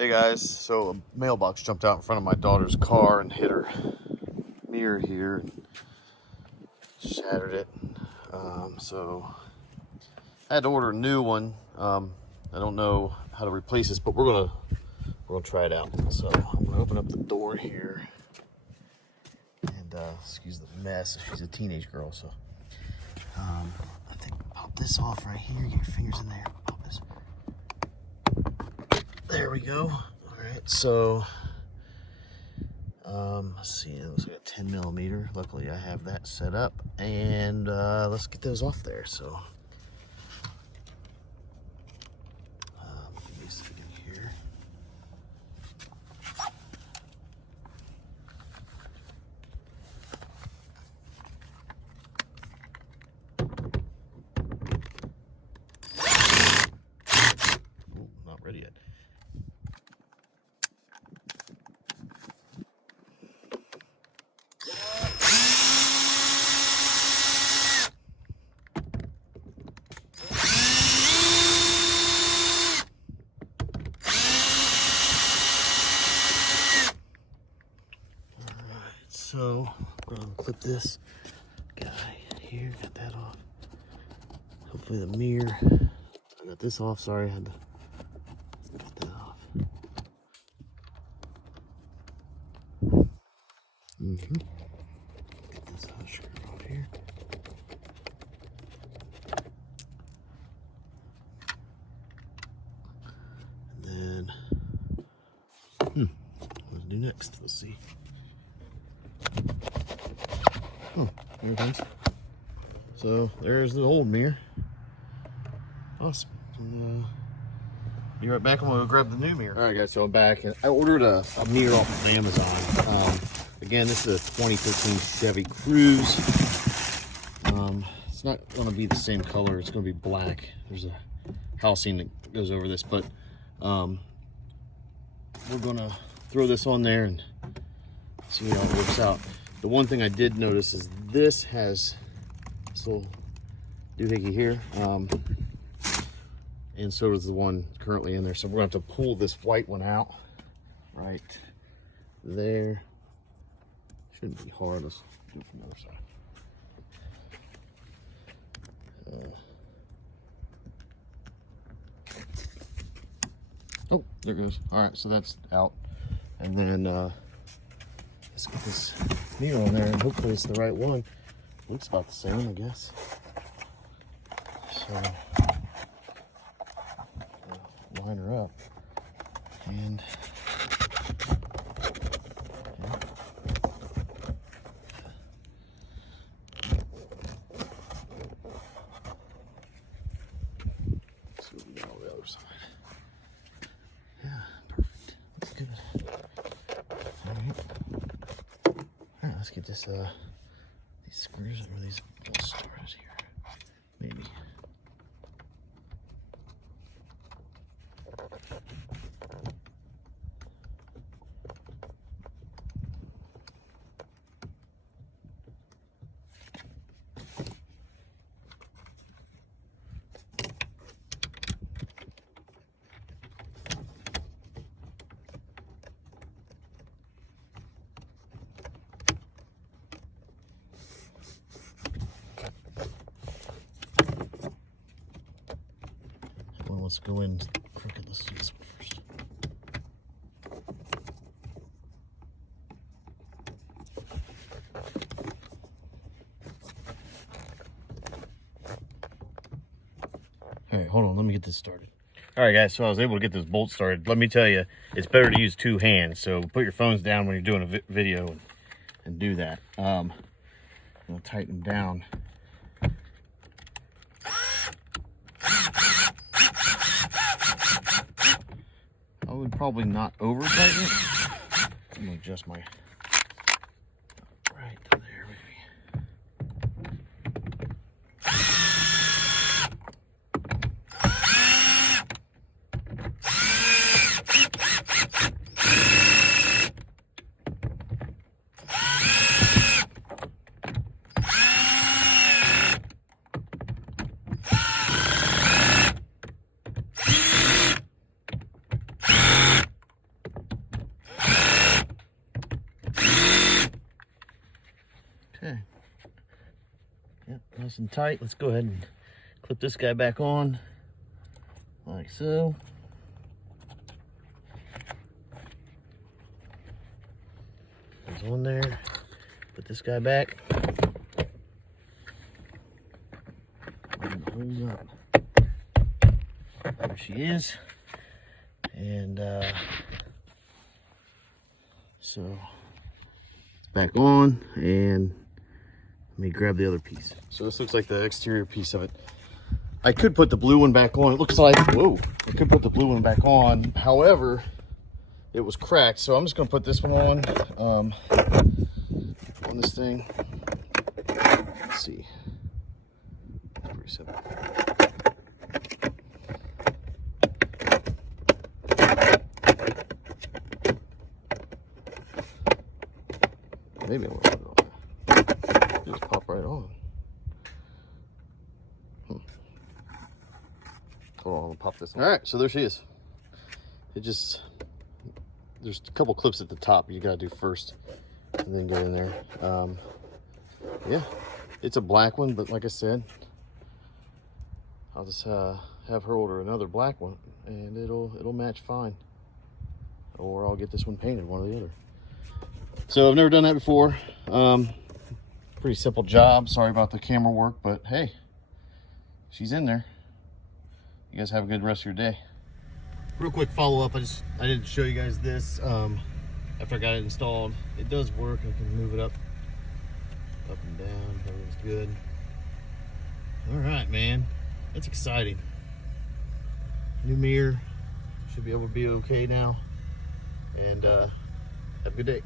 Hey guys, so a mailbox jumped out in front of my daughter's car and hit her mirror here and shattered it. So I had to order a new one. I don't know how to replace this, but we're gonna try it out. So I'm gonna open up the door here and excuse the mess. She's a teenage girl, so I think pop this off right here. Get your fingers in there. Pop this. There we go. All right, so let's see, it looks like a 10 millimeter. Luckily I have that set up, and let's get those off there. So let me stick in here. Ooh, not ready yet. So I'm gonna clip this guy here, got that off. Hopefully the mirror, I got this off, sorry, I had to cut that off. Get this screw off here. And then, what to do next? Let's see. Oh, there it comes. So there's the old mirror. Awesome. Be right back. I'm gonna go grab the new mirror. All right, guys. So I'm back, and I ordered a mirror off of Amazon. Again, this is a 2015 Chevy Cruze. It's not gonna be the same color. It's gonna be black. There's a housing that goes over this, but we're gonna throw this on there and see how it works out. The one thing I did notice is this has this little doohickey here, and so does the one currently in there. So we're going to have to pull this white one out right there. Shouldn't be hard. Let's do it from the other side. Oh, there it goes. All right, so that's out, and then let's get this mirror on there, and hopefully it's the right one. Looks about the same, I guess. So line her up, and so we got on the other side. Yeah, perfect. Looks good. All right, let's get this these screws or these bolts started here. Maybe. Well, let's go in crooked. Let's do this one first. All right, hold on. Let me get this started. All right, guys. So I was able to get this bolt started. Let me tell you, it's better to use two hands. So put your phones down when you're doing a video and do that. I'm gonna tighten them down. I would probably not over tighten it. I'm gonna adjust my right to there, maybe. nice and tight. Let's go ahead and clip this guy back on, like so. Goes on there. Put this guy back. Hold up. There she is. And so it's back on, and let me grab the other piece. So this looks like the exterior piece of it. I could put the blue one back on. It looks like, whoa, I could put the blue one back on. However, it was cracked, so I'm just gonna put this one on this thing. Let's see. It's pretty simple. Maybe I'm gonna put it on. Just pop right on. Hold on, I'm gonna pop this on. All right, so there she is. There's a couple clips at the top you gotta do first, and then get in there. Yeah, it's a black one, but like I said, I'll just have her order another black one, and it'll match fine. Or I'll get this one painted, one or the other. So I've never done that before. Pretty simple job. Sorry about the camera work, but hey, she's in there. You guys have a good rest of your day. Real quick follow-up, I didn't show you guys this after I got it installed. It does work. I can move it up and down. Everything's good. All right, man. That's exciting. New mirror. Should be able to be okay now. And have a good day.